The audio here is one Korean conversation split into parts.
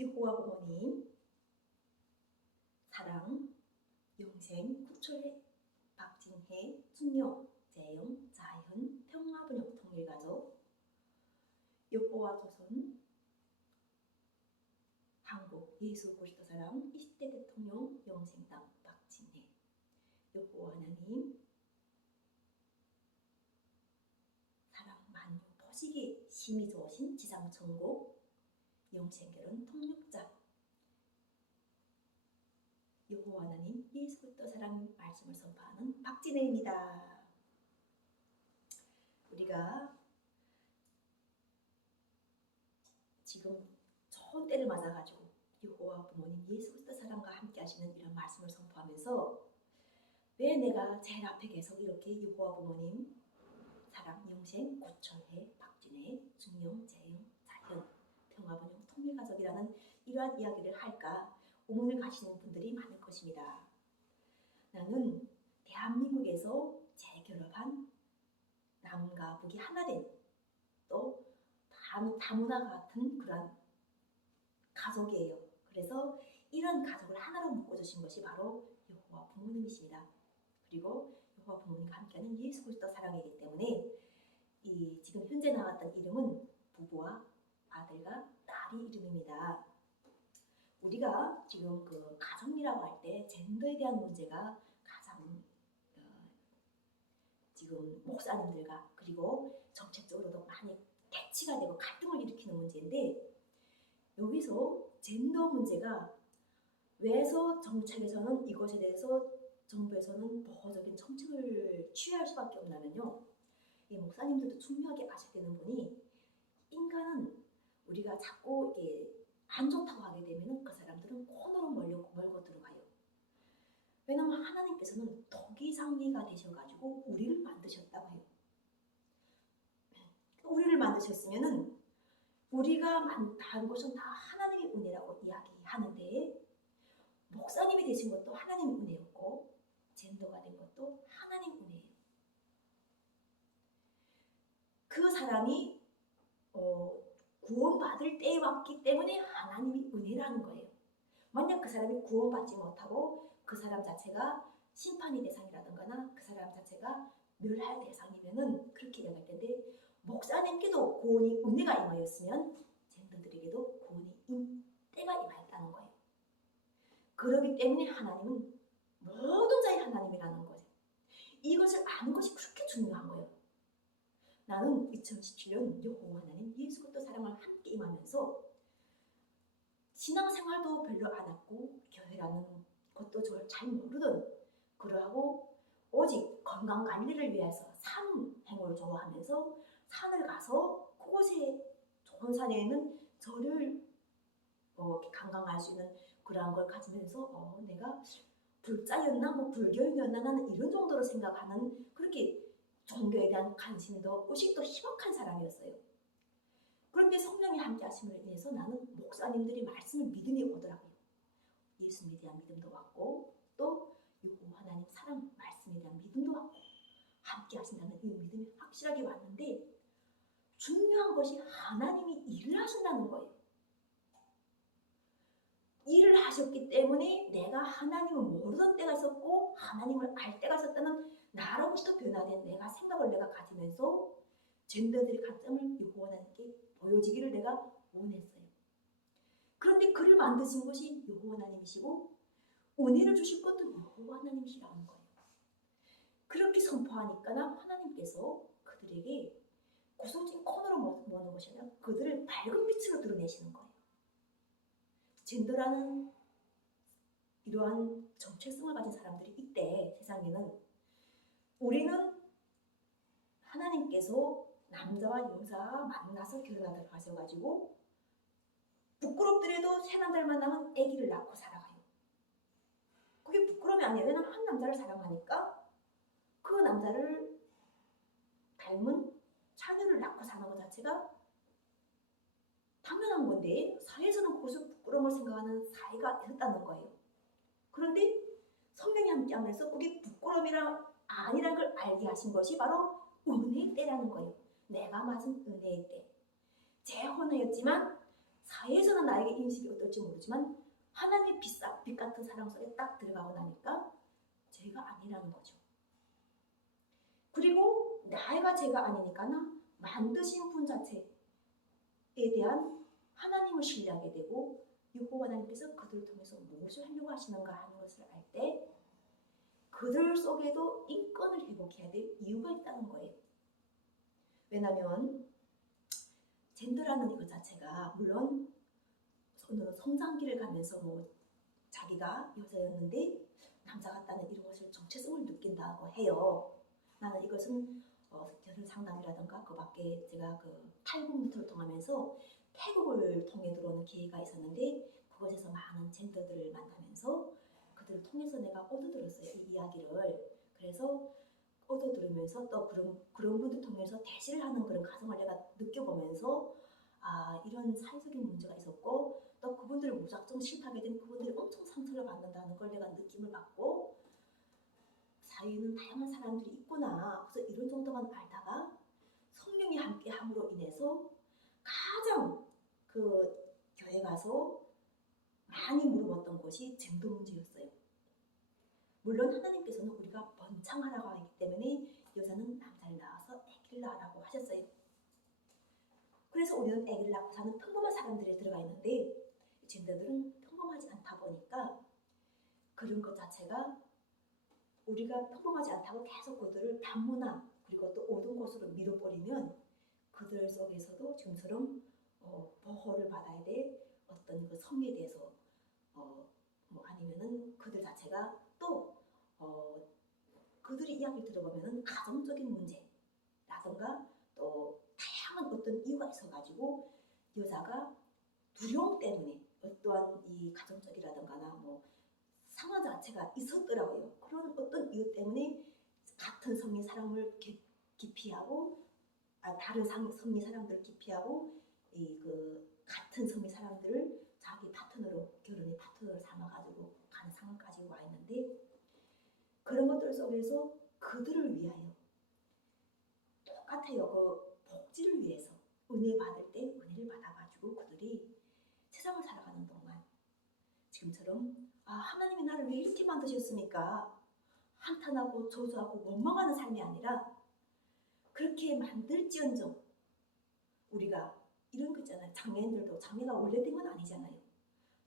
여호와 부모님, 사랑, 영생, 구철회, 박진혜, 순영, 재영, 자현, 평화번영 통일가족, 여호와 조선, 한국 예수 그리스도 사랑 20대 대통령 영생당 박진혜, 여호와 하나님, 사랑 만유 보시기 심히 좋으신 지상천국 영생결혼 통역자 여호와 하나님 예수 그리스도 사랑 말씀을 선포하는 박진혜입니다. 우리가 지금 좋은 때를 맞아가지고 여호와 부모님 예수 그리스도 사랑과 함께 하시는 이런 말씀을 선포하면서 왜 내가 제일 앞에 계속 이렇게 여호와 부모님 사랑, 영생, 구철회, 박진혜, 중영, 재영, 자현, 평화번영, 통일가족이라는 이러한 이야기를 할까 의문을 가시는 분들이 많을 것입니다. 나는 대한민국에서 재결합한 남과 북이 하나 된 또 다문화 같은 그런 가족이에요. 그래서 이런 가족을 하나로 묶어주신 것이 바로 여호와 부모님이십니다. 그리고 여호와 부모님과 함께하는 예수 그리스도 사랑이기 때문에 지금 현재 나왔던 이름은 부부와 아들과 딸이 이름입니다. 우리가 지금 그 가정이라고 할 때 젠더에 대한 문제가 가장 지금 목사님들과 그리고 정책적으로도 많이 대치가 되고 갈등을 일으키는 문제인데 여기서 젠더 문제가 왜서 정책에서는 이것에 대해서 정부에서는 보호적인 정책을 취할 수밖에 없냐면요. 이 목사님들도 중요하게 아셔야 되는 분이 인간은 우리가 자꾸 이게 안 좋다고 하게 되면 그 사람들은 코너로 몰고 들어가요. 왜냐하면 하나님께서는 토기상리가 되셔가지고 우리를 만드셨다고 해요. 우리를 만드셨으면은 우리가 한 것은 다 하나님의 은혜라고 이야기하는데 목사님이 되신 것도 하나님의 은혜였고 젠더가 된 것도 하나님 은혜예요. 그 사람이 구원받을 때에 왔기 때문에 하나님이 은혜라는 거예요. 만약 그 사람이 구원받지 못하고 그 사람 자체가 심판의 대상이라든가 그 사람 자체가 멸할 대상이면은 그렇게 이야기할 텐데 목사님께도 구원이 은혜가 임하였으면 젠더들에게도 구원이 때가 임하였다는 거예요. 그렇기 때문에 하나님은 모든 자의 하나님이라는 거죠. 이것을 아는 것이 그렇게 중요한 거예요. 나는 2017년 여호와 하나님 예수 그리스도 사랑을 함께 임하면서 신앙생활도 별로 안 했고 교회라는 것도 잘 모르던 그러하고 오직 건강관리를 위해서 산행을 좋아하면서 산을 가서 그곳에 좋은 산에 있는 절을 관광할 수 있는 그러한 걸 가지면서 내가 불자였나 불교인이었나 나는 이런 정도로 생각하는 그렇게 종교에 대한 관심도 의식도 희박한 사람이었어요. 그런데 성령이 함께 하심으로 인해서 나는 목사님들이 말씀을 믿음이 오더라고요. 예수님에 대한 믿음도 왔고 또 여호와 하나님 사랑 말씀에 대한 믿음도 왔고 함께 하신다는 이 믿음이 확실하게 왔는데 중요한 것이 하나님이 일을 하신다는 거예요. 일을 하셨기 때문에 내가 하나님을 모르던 때가 있었고 하나님을 알 때가 있었다는 나로부터 변화된 내가 생각을 내가 가지면서 젠더들의 가점을 여호와 하나님께 보여지기를 내가 원했어요. 그런데 그를 만드신 것이 여호와 하나님이시고 은혜를 주실 것도 여호와 하나님이시라는 거예요. 그렇게 선포하니까 하나님께서 그들에게 구석진 코너로 모는 것이 아니라 그들을 밝은 빛으로 드러내시는 거예요. 젠더라는 이러한 정체성을 가진 사람들이 이때 세상에는 우리는 하나님께서 남자와 여자가 만나서 결혼하도록 하셔가지고 부끄럽더라도 새 남자를 만나면 아기를 낳고 살아가요. 그게 부끄러움이 아니에요. 왜냐면 한 남자를 사랑하니까 그 남자를 닮은 자녀를 낳고 사는 것 자체가 당연한 건데 사회에서는 그것을 부끄러움을 생각하는 사회가 있었다는 거예요. 그런데 성령이 함께하면서 그게 부끄러움이랑 아니란 걸 알게 하신 것이 바로 은혜의 때라는 거예요. 내가 맞은 은혜의 때. 재혼하였지만 사회에서는 나에게 인식이 어떨지 모르지만 하나님의 빛 같은 사랑 속에 딱 들어가고 나니까 죄가 아니라는 거죠. 그리고 내가 죄가 아니니까 만드신 분 자체에 대한 하나님을 신뢰하게 되고 여호와 하나님께서 그들을 통해서 무엇을 하려고 하시는가 하는 것을 알 때 그들 속에도 인권을 회복해야 될 이유가 있다는 거예요. 왜냐하면 젠더라는 것 자체가 물론 성장기를 가면서 자기가 여자였는데 남자 같다는 이런 것을 정체성을 느낀다고 해요. 나는 이것은 결혼 상담이라든가 그 밖에 제가 그 탈북 루트를 통하면서 태국을 통해 들어오는 기회가 있었는데 그곳에서 많은 젠더들을 만나면서 그들을 통해서 내가 얻어들었어요. 이 이야기를. 그래서 얻어들으면서 또 그런 분들 통해서 대시를 하는 그런 가정을 내가 느껴보면서 이런 사회적인 문제가 있었고 또 그분들을 무작정 싫어하게 된 그분들이 엄청 상처를 받는다는 걸 내가 느낌을 받고 사회에는 다양한 사람들이 있구나. 그래서 이런 정도만 알다가 성령이 함께함으로 인해서 가장 그 교회 가서 많이 물어봤던 것이 젠더 문제였어요. 물론 하나님께서는 우리가 번창하라고 하기 때문에 여자는 남자를 낳아서 아기를 낳으라고 하셨어요. 그래서 우리는 아기를 낳고 사는 평범한 사람들이 들어가 있는데 젠더들은 평범하지 않다 보니까 그런 것 자체가 우리가 평범하지 않다고 계속 그들을 반문화 그리고 또 어두운 곳으로 밀어버리면 그들 속에서도 지금처럼 보호를 받아야 될 어떤 그 성에 대해서 아니면은 그들 자체가 또 그들의 이야기를 들어보면은 가정적인 문제라든가 또 다양한 어떤 이유가 있어가지고 여자가 두려움 때문에 어떠한 이 가정적이라든가나 상황 자체가 있었더라고요. 그런 어떤 이유 때문에 같은 성의 사람을 기피하고 다른 성의 사람들을 기피하고 같은 성의 사람들을 자기 파트너로 결혼의 파트너로 삼아가지고 가는 상황까지 와 있는데 그런 것들 속에서 그들을 위하여 똑같아요. 그 복지를 위해서 은혜 받을 때 은혜를 받아가지고 그들이 세상을 살아가는 동안 지금처럼 하나님이 나를 왜 이렇게 만드셨습니까? 한탄하고 저주하고 원망하는 삶이 아니라 그렇게 만들지언정 우리가 이런 거 있잖아요. 장애인들도 장애가 원래 된 건 아니잖아요.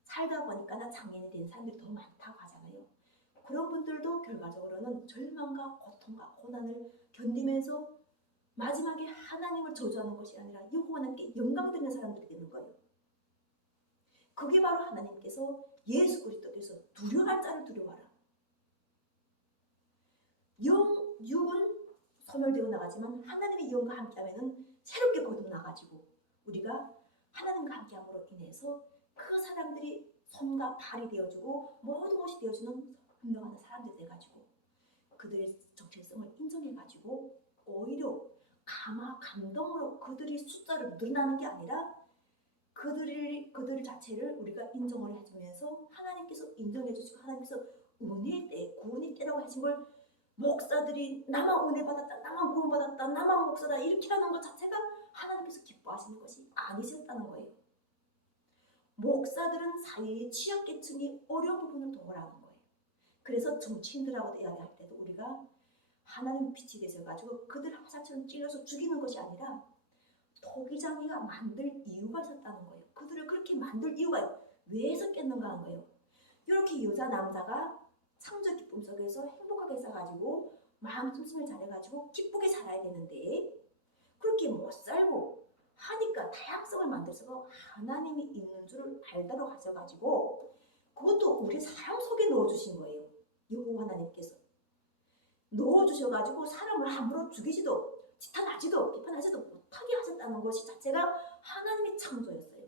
살다 보니까 장애인이 된 사람들이 더 많다고 하잖아요. 그런 분들도 결과적으로는 절망과 고통과 고난을 견디면서 마지막에 하나님을 저주하는 것이 아니라 여호와 하나님께 영광 드리는 사람들이 되는 거예요. 그게 바로 하나님께서 예수 그리스도께서 두려워할 자를 두려워하라. 육은 소멸되어 나가지만 하나님의 영과 함께하면 새롭게 거듭나가지고 우리가 하나님과 함께함으로 인해서 그 사람들이 손과 발이 되어주고 모든 것이 되어주는 분명한 사람들이 돼가지고 그들의 정체성을 인정해가지고 오히려 감동으로 그들의 숫자를 늘어나는 게 아니라 그들 자체를 우리가 인정을 해주면서 하나님께서 인정해 주시고 하나님께서 은혜의 때 구원의 때라고 하신 걸 목사들이 나만 은혜 받았다 나만 구원 받았다 나만 목사다 이렇게 하는 것 자체가 하나님께서 기뻐하시는 것이 아니셨다는 거예요. 목사들은 사회의 취약계층이 어려운 부분을 도우라는 거예요. 그래서 정치인들하고도 이야기할 때도 우리가 하나님 빛이 되셔가지고 그들 화살처럼 찔러서 죽이는 것이 아니라 토기장이가 만들 이유가 있었다는 거예요. 그들을 그렇게 만들 이유가 왜 있었겠는가 하는 거예요. 이렇게 여자 남자가 창조 기쁨 속에서 행복하게 살아가지고 마음 중심을 잘해가지고 기쁘게 살아야 되는데 그렇게 못 살고 하니까 다양성을 만들어서 하나님이 있는 줄을 알도록 하셔가지고 그것도 우리 사람 속에 넣어주신 거예요. 여호와 하나님께서 넣어주셔가지고 사람을 함부로 죽이지도 지탄하지도 비판하지도 못하게 하셨다는 것이 자체가 하나님의 창조였어요.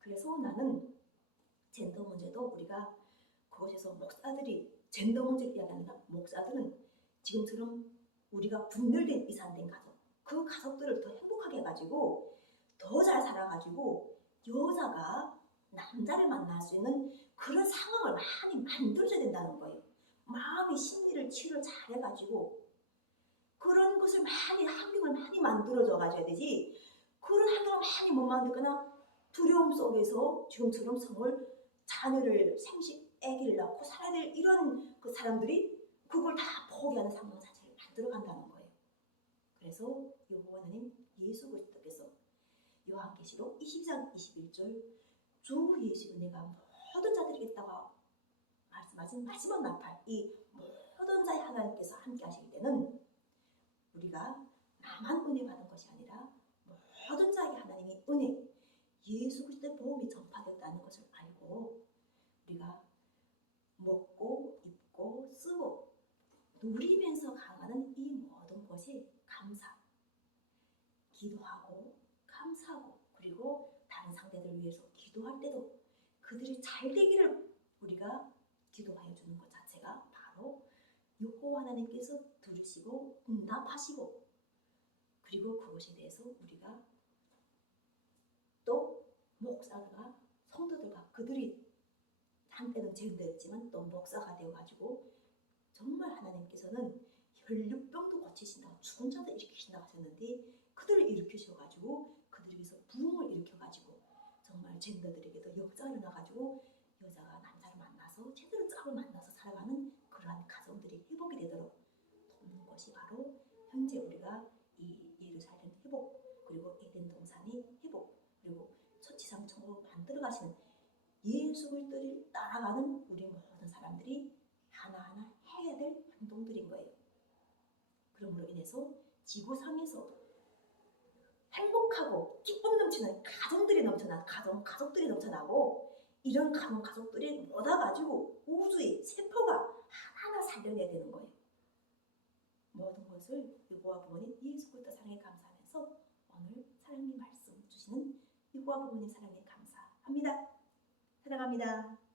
그래서 나는 젠더 문제도 우리가 그곳에서 목사들이 젠더 문제를 이야기하니까 목사들은 지금처럼 우리가 분열된 이산된 가족 그 가족들을 더 행복하게 해가지고 더 잘 살아가지고 여자가 남자를 만날 수 있는 그런 상황을 많이 만들어줘야 된다는 거예요. 마음의 심리를 치료를 잘 해가지고 그런 것을 많이 환경을 많이 만들어줘 가줘야 되지 그런 환경을 많이 못 만들거나 두려움 속에서 지금처럼 자녀를 아기를 낳고 살아야 될 이런 그 사람들이 그걸 다 포기하는 상황 자체를 만들어 간다는 거예요. 그래서 여호와 하나님 예수 그리스도께서 요한계시록 22장 21절 주 예수는 내가 모든 자들에게 있다가 말씀하신 마지막 나팔 이 모든 자의 하나님께서 함께 하실 때는 우리가 나만 은혜 받은 것이 아니라 모든 자에게 하나님의 은혜 예수 그리스도의 복음이 전파되었다는 것을 알고 우리가 먹고 입고 쓰고 누리면서 강하는 이 모든 것이 기도하고 감사하고 그리고 다른 상대들을 위해서 기도할 때도 그들이 잘 되기를 우리가 기도하여 주는 것 자체가 바로 여호와 하나님께서 들으시고 응답하시고 그리고 그것에 대해서 우리가 또 목사가 성도들과 그들이 한때는 제자였지만 또 목사가 되어가지고 정말 하나님께서는 혈류병도 고치신다고 죽은 자들 일으키신다고 하셨는데 그들을 일으키셔가지고 그들에게서 부흥을 일으켜가지고 정말 젠더들에게도 역사가 일어나가지고 여자가 남자를 만나서 제대로 짝을 만나서 살아가는 그러한 가정들이 회복이 되도록 돕는 것이 바로 현재 우리가 이 예루살렘 회복 그리고 에덴 동산의 회복 그리고 천지상 천국을 만들어 가시는 예수 그리스도를 따라가는 우리 모든 사람들이 하나하나 해야 될 행동들인 거예요. 그러므로 인해서 지구상에서 행복하고 기쁨 넘치는 가정들이 가족들이 넘쳐나고 이런 가족들이 모아가지고 우주의 세포가 하나하나 살려내야 되는 거예요. 모든 것을 여호와 부모님 예수 그리스도 사랑에 감사하면서 오늘 사랑의 말씀 주시는 여호와 부모님 사랑에 감사합니다. 사랑합니다.